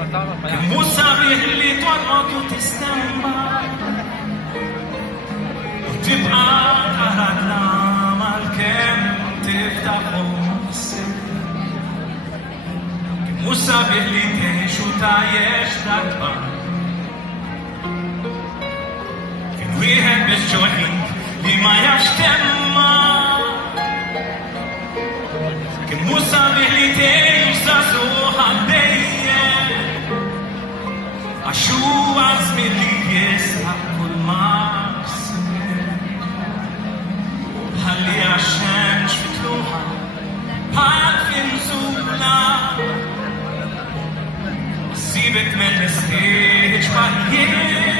כמו סביב להתערות ותסתמה ותבעט הרגלם על כן תפתחו כמו סביב להתשותה יש דקה כנויהם בשג'ועים למה ישתמה כמו סביב להתשזו הבית Ashu as milies hakol mas Hali Hashem shvitluha Hadfin zula Sibet meleskech bahiyeh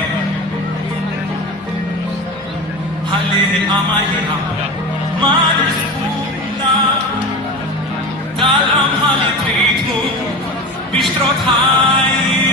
Hali amayha manis kula Dalam hali tritmu Bishtrot hayim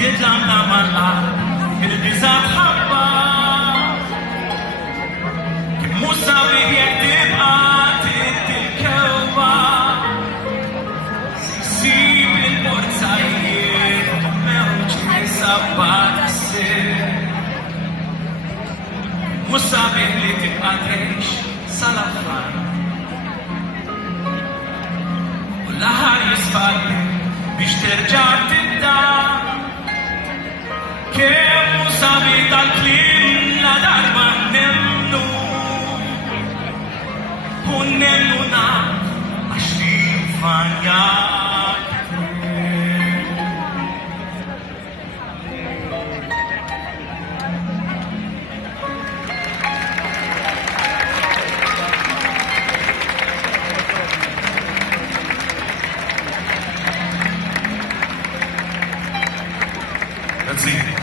يدلم لملا البزات حبا كموساوي يكتب آتت الكوبا سيسيب البورسايد موجه سبات السر موساوي اللي تبقى تعيش سلفان ولها يصفر بيشترجع تبدأ كم صابت الكليم لدرب النمو ونمونا عشرين فانيا That's it.